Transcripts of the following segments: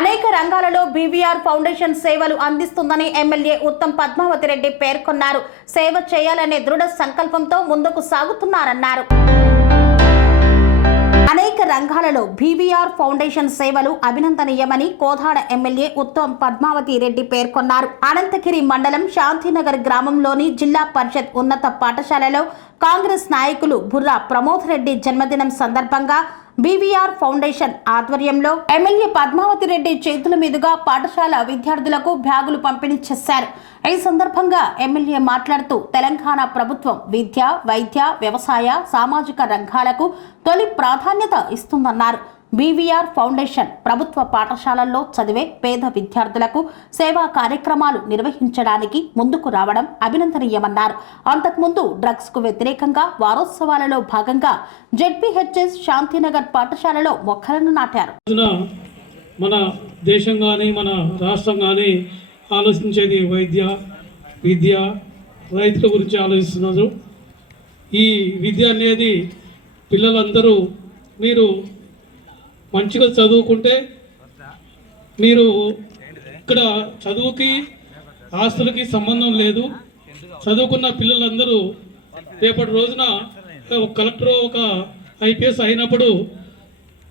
అనేక రంగాలలో BVR foundation సేవలు అందిస్తుందని ఎమ్మెల్యే ఉత్తమ్ పద్మావతి రెడ్డి పేర్కొన్నారు. సేవ చేయాలనే దృఢ సంకల్పంతో ముందుకు సాగుతున్నారన్నారు. అనేక రంగాలలో బీవీఆర్ ఫౌండేషన్ సేవలు అభినందనీయమని కోదాడ ఎమ్మెల్యే ఉత్తమ్ పద్మావతి రెడ్డి పేర్కొన్నారు. అనంతగిరి మండలం శాంతినగర్ గ్రామంలోని జిల్లా పరిషత్ ఉన్నత పాఠశాలలో కాంగ్రెస్ నాయకులు బుర్రా ప్రమోద్ రెడ్డి జన్మదినం సందర్భంగా బీవీఆర్ ఫౌండేషన్ ఆధ్వర్యంలో ఎమ్మెల్యే పద్మావతి రెడ్డి చేతుల మీదుగా పాఠశాల విద్యార్థులకు బ్యాగులు పంపిణీ చేశారు. ఈ సందర్భంగా ఎమ్మెల్యే మాట్లాడుతూ తెలంగాణ ప్రభుత్వం విద్య, వైద్య, వ్యవసాయ, సామాజిక రంగాలకు తొలి ప్రాధాన్యత ఇస్తుందన్నారు. బీవీఆర్ ఫౌండేషన్ ప్రభుత్వ పాఠశాలల్లో చదివే పేద విద్యార్థులకు సేవా కార్యక్రమాలు నిర్వహించడానికి ముందుకు రావడం అభినందనీయమన్నారు. అంతకుముందు డ్రగ్స్ కు వ్యతిరేకంగా వారోత్సవాలలో భాగంగా జెడ్పీహెచ్ఎస్ శాంతినగర్ పాఠశాలలో మొక్కలను నాటారు. మన దేశం కానీ మన రాష్ట్రం కానీ ఆలోచించేది వైద్య, విద్య, రైతుల గురించి ఆలోచిస్తున్నారు. ఈ విద్య అనేది పిల్లలందరూ మీరు మంచిగా చదువుకుంటే మీరు ఇక్కడ చదువుకి ఆస్తులకి సంబంధం లేదు. చదువుకున్న పిల్లలందరూ రేపటి రోజున ఒక కలెక్టర్, ఒక ఐపీఎస్ అయినప్పుడు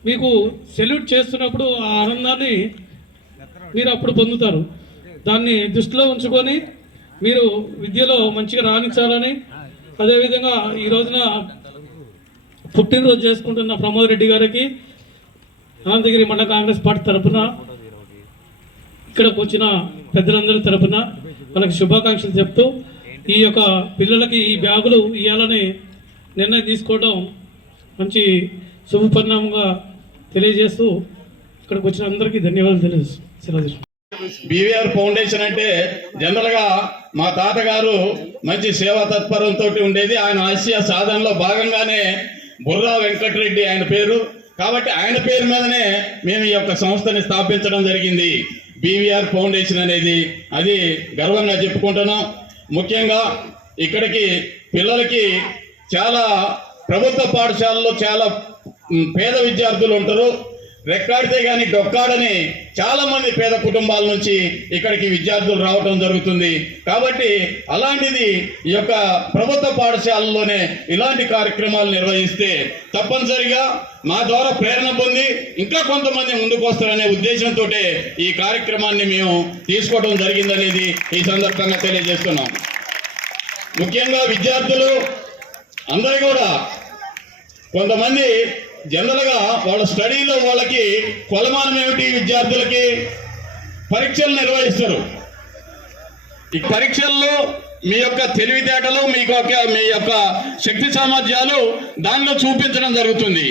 మీకు సెల్యూట్ చేస్తున్నప్పుడు ఆ ఆనందాన్ని మీరు అప్పుడు పొందుతారు. దాన్ని దృష్టిలో ఉంచుకొని మీరు విద్యలో మంచిగా రాణించాలని, అదేవిధంగా ఈ రోజున పుట్టినరోజు చేసుకుంటున్న ప్రమోద్ రెడ్డి గారికి అనంతగిరి మండల కాంగ్రెస్ పార్టీ తరఫున, ఇక్కడికి వచ్చిన పెద్దలందరి తరఫున వాళ్ళకి శుభాకాంక్షలు చెప్తూ ఈ యొక్క పిల్లలకి ఈ బ్యాగులు ఇవ్వాలని నిర్ణయం తీసుకోవడం మంచి శుభపరిణామంగా తెలియజేస్తూ ఇక్కడికి వచ్చిన అందరికీ ధన్యవాదాలు తెలియజేస్తున్నాను. బీవీఆర్ ఫౌండేషన్ అంటే జనరల్గా మా తాతగారు మంచి సేవా తత్పరంతో ఉండేది. ఆయన ఆశయ సాధనలో భాగంగానే బుర్రా వెంకటరెడ్డి ఆయన పేరు. కాబట్టి ఆయన పేరు మీదనే మేము ఈ యొక్క సంస్థని స్థాపించడం జరిగింది. బీవీఆర్ ఫౌండేషన్ అనేది అది గర్వంగా చెప్పుకుంటున్నాం. ముఖ్యంగా ఇక్కడికి పిల్లలకి చాలా ప్రభుత్వ పాఠశాలలో చాలా పేద విద్యార్థులు ఉంటారు. రెక్కాడితే కానీ డొక్కాడని చాలా మంది పేద కుటుంబాల నుంచి ఇక్కడికి విద్యార్థులు రావడం జరుగుతుంది. కాబట్టి అలాంటిది ఈ యొక్క ప్రభుత్వ పాఠశాలలోనే ఇలాంటి కార్యక్రమాలు నిర్వహిస్తే తప్పనిసరిగా మా ద్వారా ప్రేరణ పొంది ఇంకా కొంతమంది ముందుకు వస్తారనే ఉద్దేశంతో ఈ కార్యక్రమాన్ని మేము తీసుకోవడం జరిగిందనేది ఈ సందర్భంగా తెలియజేస్తున్నాం. ముఖ్యంగా విద్యార్థులు అందరూ కూడా కొంతమంది జనరల్గా వాళ్ళ స్టడీలో వాళ్ళకి కొలమానం ఏమిటి, విద్యార్థులకి పరీక్షలు నిర్వహిస్తారు. ఈ పరీక్షల్లో మీ యొక్క తెలివితేటలు, మీ యొక్క శక్తి సామర్థ్యాలు దానిలో చూపించడం జరుగుతుంది.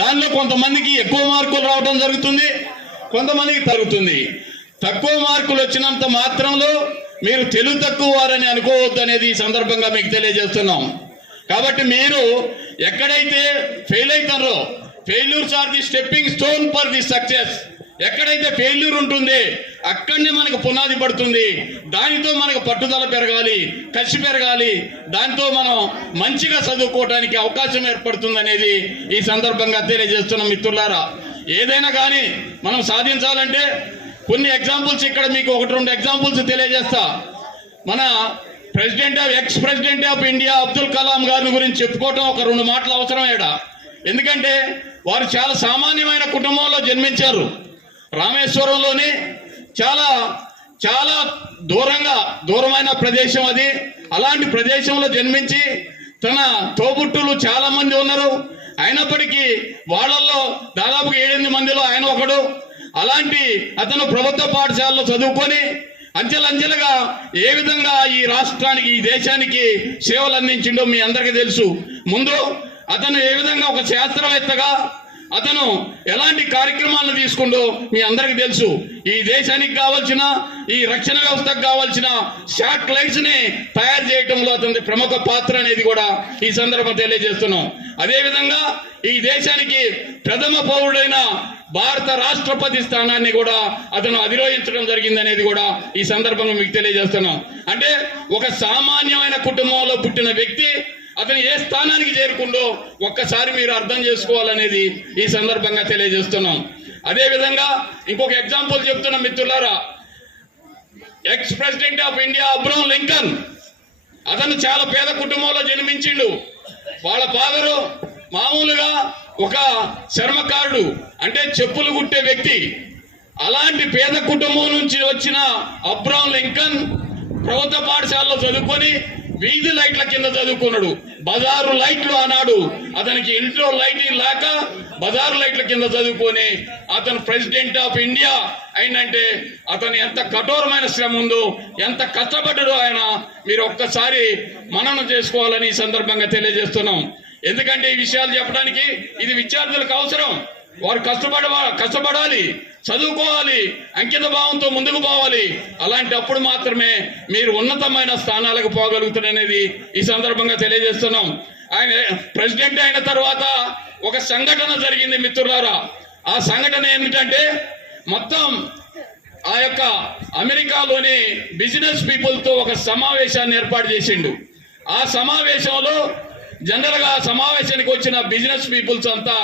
దానిలో కొంతమందికి ఎక్కువ మార్కులు రావడం జరుగుతుంది, కొంతమందికి తగ్గుతుంది. తక్కువ మార్కులు వచ్చినంత మాత్రంలో మీరు తెలివి తక్కువ వారని అనుకోవద్దు అనేది ఈ సందర్భంగా మీకు తెలియజేస్తున్నాం. కాబట్టి మీరు ఎక్కడైతే ఫెయిల్ అవుతారో, failures are the stepping stone for the success. ఎక్కడైతే ఫెయిల్యూర్ ఉంటుంది అక్కడనే మనకు పునాది పడుతుంది. దానితో మనకు పట్టుదల పెరగాలి, కసి పెరగాలి. దాంతో మనం మంచిగా చదువుకోవడానికి అవకాశం ఏర్పడుతుంది అనేది ఈ సందర్భంగా తెలియజేస్తున్నాం. మిత్రులారా, ఏదైనా కానీ మనం సాధించాలంటే కొన్ని ఎగ్జాంపుల్స్ ఇక్కడ మీకు 1-2 ఎగ్జాంపుల్స్ తెలియజేస్తా. మన ex president of India Abdul Kalam గారిని గురించి చెప్పుకోవటం ఒక 2 మాటలు అవసరమేడా. ఎందుకంటే వారు చాలా సామాన్యమైన కుటుంబంలో జన్మించారు. రామేశ్వరంలోని చాలా చాలా దూరమైన ప్రదేశం అది. అలాంటి ప్రదేశంలో జన్మించి తన తోబుట్టులు చాలా మంది ఉన్నారు. అయినప్పటికీ వాళ్ళల్లో దాదాపుగా 7-8 మందిలో ఆయన ఒకడు. అలాంటి అతను ప్రభుత్వ పాఠశాలలో చదువుకొని అంచెలంచెలుగా ఏ విధంగా ఈ రాష్ట్రానికి, ఈ దేశానికి సేవలు అందించిండో మీ అందరికీ తెలుసు. ముందు అతను ఏ విధంగా ఒక శాస్త్రవేత్తగా అతను ఎలాంటి కార్యక్రమాలను తీసుకుంటూ మీ అందరికీ తెలుసు. ఈ దేశానికి కావాల్సిన, ఈ రక్షణ వ్యవస్థకు కావాల్సిన శాటిలైట్స్ ని తయారు చేయడంలో అతని ప్రముఖ పాత్ర అనేది కూడా ఈ సందర్భంగా తెలియజేస్తున్నాం. అదేవిధంగా ఈ దేశానికి ప్రథమ పౌరుడైన భారత రాష్ట్రపతి స్థానాన్ని కూడా అతను అధిరోహించడం జరిగిందనేది కూడా ఈ సందర్భంగా మీకు తెలియజేస్తున్నాం. అంటే ఒక సామాన్యమైన కుటుంబంలో పుట్టిన వ్యక్తి అతను ఏ స్థానానికి చేరుకుందో ఒక్కసారి మీరు అర్థం చేసుకోవాలనేది ఈ సందర్భంగా తెలియజేస్తున్నాం. అదేవిధంగా ఇంకొక ఎగ్జాంపుల్ చెప్తున్న మిత్రులారా, ex president of India Abraham Lincoln, అతను చాలా పేద కుటుంబంలో జన్మించిండు. వాళ్ళ ఫాదరు మామూలుగా ఒక చర్మకారుడు, అంటే చెప్పులు కుట్టే వ్యక్తి. అలాంటి పేద కుటుంబం నుంచి వచ్చిన అబ్రహం లింకన్ ప్రభుత్వ పాఠశాలలో చదువుకొని వీధి లైట్ల కింద చదువుకున్నాడు. బజారు లైట్లు ఆనాడు అతనికి ఇంట్లో లైటింగ్ లేక బజారు లైట్ల కింద చదువుకొని అతను ప్రెసిడెంట్ ఆఫ్ ఇండియా అయిందంటే అతను ఎంత కఠోరమైన శ్రమ ఉందో, ఎంత కష్టపడ్డాడో ఆయన మీరు ఒక్కసారి మననం చేసుకోవాలని ఈ సందర్భంగా తెలియజేస్తున్నాం. ఎందుకంటే ఈ విషయాలు చెప్పడానికి ఇది విద్యార్థులకు అవసరం. వారు కష్టపడాలి, చదువుకోవాలి, అంకిత భావంతో ముందుకు పోవాలి. అలాంటప్పుడు మాత్రమే మీరు ఉన్నతమైన స్థానాలకు పోగలుగుతారనేది ఈ సందర్భంగా తెలియజేస్తున్నాం. ఆయన ప్రెసిడెంట్ అయిన తర్వాత ఒక సంఘటన జరిగింది మిత్రులారా. ఆ సంఘటన ఏమిటంటే, మొత్తం ఆ యొక్క అమెరికాలోని బిజినెస్ పీపుల్తో ఒక సమావేశాన్ని ఏర్పాటు చేసిండు. ఆ సమావేశంలో జనరల్ గా సమావేశానికి వచ్చిన బిజినెస్ పీపుల్స్ అంతా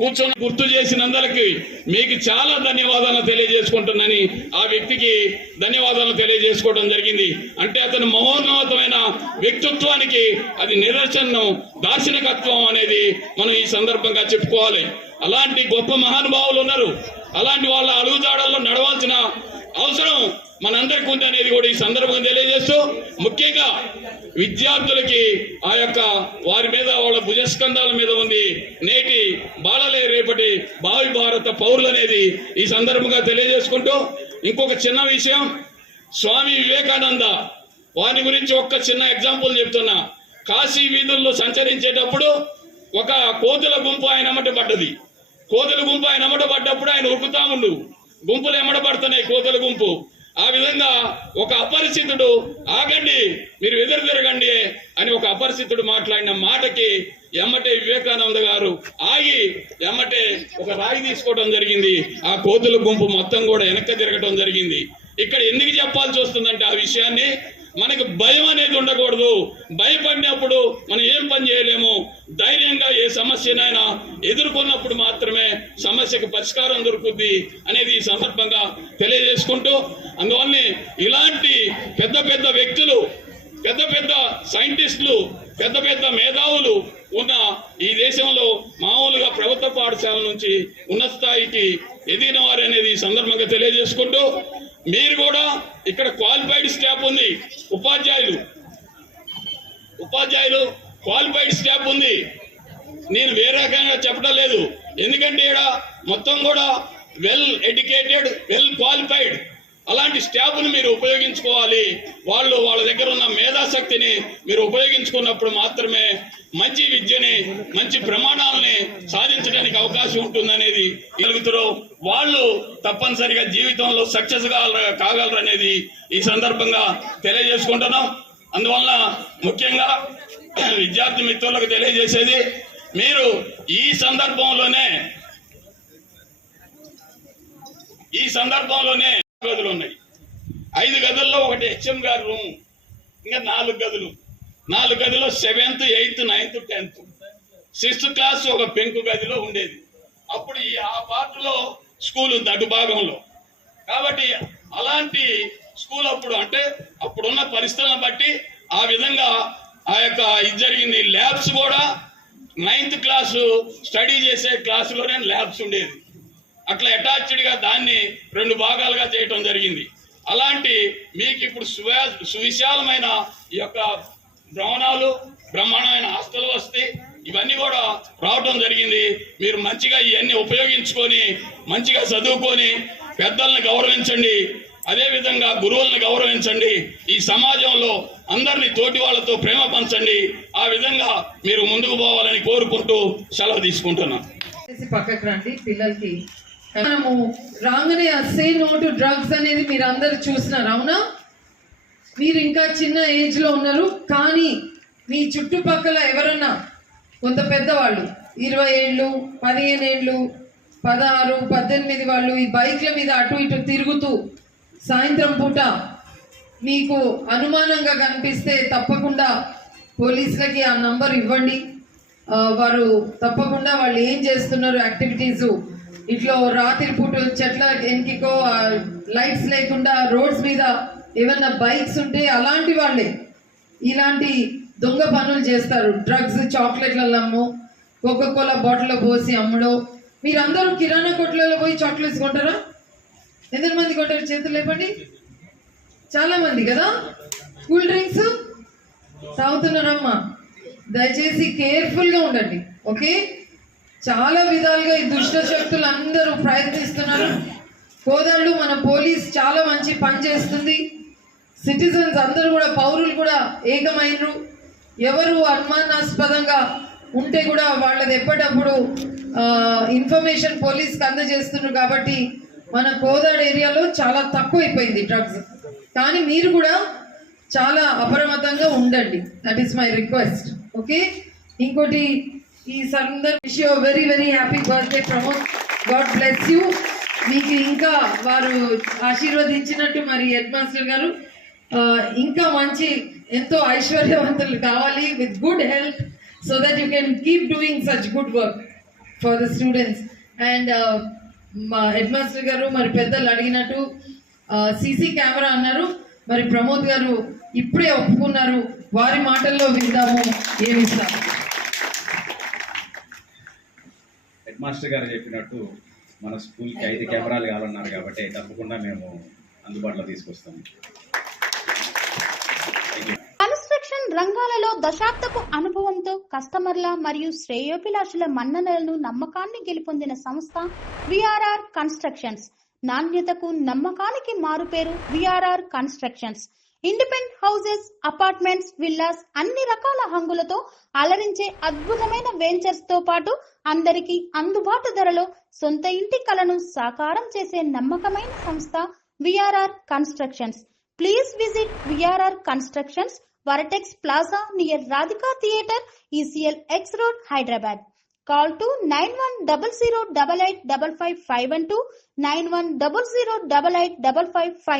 కూర్చొని గుర్తు చేసినందరికి మీకు చాలా ధన్యవాదాలు తెలియజేసుకుంటున్నానని ఆ వ్యక్తికి ధన్యవాదాలు తెలియజేసుకోవడం జరిగింది. అంటే అతని మహోన్నతమైన వ్యక్తిత్వానికి అది నిదర్శనం, దార్శనికత్వం అనేది మనం ఈ సందర్భంగా చెప్పుకోవాలి. అలాంటి గొప్ప మహానుభావులు ఉన్నారు. అలాంటి వాళ్ళ అడుగుజాడల్లో నడవాల్సిన అవసరం మనందరికీ ఉంది అనేది కూడా ఈ సందర్భంగా తెలియజేస్తూ, ముఖ్యంగా విద్యార్థులకి ఆ యొక్క వారి మీద వాళ్ళ భుజస్కంధాల మీద ఉంది నేటి బాలలే రేపటి భావి భారత పౌరులు అనేది ఈ సందర్భంగా తెలియజేసుకుంటూ, ఇంకొక చిన్న విషయం, స్వామి వివేకానంద వారి గురించి ఒక్క చిన్న ఎగ్జాంపుల్ చెప్తున్నా. కాశీ వీధుల్లో సంచరించేటప్పుడు ఒక కోతుల గుంపు ఆయన ఎమ్మట పడ్డది. కోతుల గుంపు ఆయన ఎమ్మట పడ్డప్పుడు ఆయన ఉరుకుతా ఉండు, గుంపులు ఎమ్మట పడుతున్నాయి కోతుల గుంపు. ఆ విధంగా ఒక అపరిచితుడు ఆగండి, మీరు ఎదురు తిరగండి అని ఒక అపరిచితుడు మాట్లాడిన మాటకి ఎమ్మటే వివేకానంద గారు ఆగి ఎమ్మటే ఒక రాయి తీసుకోవడం జరిగింది. ఆ కోతుల గుంపు మొత్తం కూడా వెనక్కి తిరగటం జరిగింది. ఇక్కడ ఎందుకు చెప్పాల్సి వస్తుందంటే, ఆ విషయాన్ని మనకు భయం అనేది ఉండకూడదు. భయపడినప్పుడు మనం ఏం పని చేయలేము. ధైర్యంగా ఏ సమస్యనైనా ఎదుర్కొన్నప్పుడు మాత్రమే సమస్యకు పరిష్కారం దొరుకుద్ది అనేది ఈ సందర్భంగా తెలియజేసుకుంటూ, అందువల్ల ఇలాంటి పెద్ద పెద్ద వ్యక్తులు, పెద్ద పెద్ద సైంటిస్టులు, పెద్ద పెద్ద మేధావులు ఉన్న ఈ దేశంలో మామూలుగా ప్రభుత్వ పాఠశాల నుంచి ఉన్నత స్థాయికి ఎదిగిన వారు అనేది ఈ సందర్భంగా తెలియజేసుకుంటూ, మీరు కూడా ఇక్కడ క్వాలిఫైడ్ స్టాఫ్ ఉంది, ఉపాధ్యాయులు క్వాలిఫైడ్ స్టాఫ్ ఉంది. నేను వేరే రకంగా చెప్పడం లేదు, ఎందుకంటే ఇక్కడ మొత్తం కూడా వెల్ ఎడ్యుకేటెడ్, వెల్ క్వాలిఫైడ్ అలాంటి స్టాఫ్ను మీరు ఉపయోగించుకోవాలి. వాళ్ళ దగ్గర ఉన్న మేధాశక్తిని మీరు ఉపయోగించుకున్నప్పుడు మాత్రమే మంచి విద్యని, మంచి ప్రమాణాలని సాధించడానికి అవకాశం ఉంటుందనేది కలుగుతారో వాళ్ళు తప్పనిసరిగా జీవితంలో సక్సెస్ కాగలరు అనేది ఈ సందర్భంగా తెలియజేసుకుంటున్నాం. అందువల్ల ముఖ్యంగా విద్యార్థి మిత్రులకు తెలియజేసేది, మీరు ఈ సందర్భంలోనే గదులు ఉన్నాయి. 5 గదుల్లో ఒకటి హెచ్ఎం గారి రూమ్, ఇంకా 4 గదులు 7th, 8th, 9th, 10th, 6th class ఒక పెంకు గదిలో ఉండేది. అప్పుడు ఆ పార్ట్లో స్కూల్ ఉంది అటు భాగంలో. కాబట్టి అలాంటి స్కూల్ అప్పుడు అంటే అప్పుడున్న పరిస్థితులను బట్టి ఆ విధంగా ఆ యొక్క ఇది జరిగింది. ల్యాబ్స్ కూడా 9th క్లాసు స్టడీ చేసే క్లాసులోనే ల్యాబ్స్ ఉండేది. అట్లా అటాచ్డ్గా దాన్ని 2 భాగాలుగా చేయటం జరిగింది. అలాంటి మీకు ఇప్పుడు సువిశాలమైన ఈ యొక్క భవనాలు, బ్రహ్మాండమైన ఆస్తులు వస్తాయి, ఇవన్నీ కూడా రావటం జరిగింది. మీరు మంచిగా ఇవన్నీ ఉపయోగించుకొని మంచిగా చదువుకొని పెద్దలను గౌరవించండి, అదేవిధంగా గురువులను గౌరవించండి. ఈ సమాజంలో అందరినీ తోటి వాళ్ళతో ప్రేమ పంచండి. ఆ విధంగా మీరు ముందుకు పోవాలని కోరుకుంటూ సెలవు తీసుకుంటున్నాను. పక్కకు రండి. పిల్లలకి మనము రాగానే సే నో టు డ్రగ్స్ అనేది మీరు అందరు చూసినారు, అవునా? మీరు ఇంకా చిన్న ఏజ్లో ఉన్నారు, కానీ మీ చుట్టుపక్కల ఎవరన్నా కొంత పెద్దవాళ్ళు 20 ఏళ్ళు, 15 ఏళ్ళు, 16, 18 వాళ్ళు ఈ బైక్ల మీద అటు ఇటు తిరుగుతూ సాయంత్రం పూట మీకు అనుమానంగా కనిపిస్తే తప్పకుండా పోలీసులకి ఆ నంబర్ ఇవ్వండి. వారు తప్పకుండా వాళ్ళు ఏం చేస్తున్నారు యాక్టివిటీసు ఇట్లా రాత్రి పూట చెట్ల ఎన్నికో లైట్స్ లేకుండా రోడ్స్ మీద ఏమన్నా బైక్స్ ఉంటే అలాంటి వాళ్ళే ఇలాంటి దొంగ పనులు చేస్తారు. డ్రగ్స్ చాక్లెట్లలో అమ్ము, కోకోకోలా బాటిల్లో పోసి అమ్ముడో. మీరందరూ కిరాణా కొట్లలో పోయి చాక్లెట్స్ కొంటారా? ఎంతమంది కొంటారు? చేతులు లేపండి. చాలా మంది కదా. కూల్ డ్రింక్స్ తాగుతున్నారమ్మా. దయచేసి కేర్ఫుల్గా ఉండండి, ఓకే? చాలా విధాలుగా ఈ దుష్ట శక్తులు అందరూ ప్రయత్నిస్తున్నారు. కోదాళ్ళు మన పోలీస్ చాలా మంచి పని చేస్తుంది. సిటిజన్స్ అందరూ కూడా, పౌరులు కూడా ఏకమైనరు. ఎవరు అనుమానాస్పదంగా ఉంటే కూడా వాళ్ళది ఎప్పటికప్పుడు ఇన్ఫర్మేషన్ పోలీస్కి అందజేస్తున్నారు. కాబట్టి మన కోదాడ్ ఏరియాలో చాలా తక్కువైపోయింది డ్రగ్స్. కానీ మీరు కూడా చాలా అప్రమత్తంగా ఉండండి. That is my request, okay? ఇంకోటి, ఈ సందర్ wish you very very happy birthday Pramod. God bless you. మీకు ఇంకా వారు ఆశీర్వదించినట్టు మరి హెడ్ మాస్టర్ గారు ఇంకా మంచి ఎంతో ఐశ్వర్యవంతులు కావాలి with good health, so that you can keep doing such good work for the students. And మా హెడ్ మాస్టర్ గారు మరి పెద్దలు అడిగినట్టు సీసీ కెమెరా అన్నారు. మరి ప్రమోద్ గారు ఇప్పుడే ఒప్పుకున్నారు. వారి మాటల్లో విందాము ఏమి ఇస్తారు. హెడ్ మాస్టర్ గారు చెప్పినట్టు మన స్కూల్కి 5 కెమెరాలు కావాలన్నారు కాబట్టి తప్పకుండా మేము అందుబాటులో తీసుకొస్తాము. కన్స్ట్రక్షన్ రంగాలలో దశాబ్దపు అనుభవంతో కస్టమర్ల మరియు శ్రేయోభిలాషుల మన్ననలను, నమ్మకాన్ని గెలుపొందిన సంస్థ విఆర్ఆర్ కన్స్ట్రక్షన్స్. నాణ్యతకు, నమ్మకానికి మారుపేరు VRR constructions. Independent houses, apartments, villas, అన్ని రకాల హంగులతో అలరించే అద్భుతమైన వెంచర్స్ తో పాటు అందరికీ అందుబాటు ధరలో సొంత ఇంటి కలను సాకారం చేసే నమ్మకమైన సంస్థ VRR constructions. Please visit VRR constructions, Varatex Plaza near Radhika Theatre, ECL X Road, Hyderabad. Call to 910088555512, 9100885559.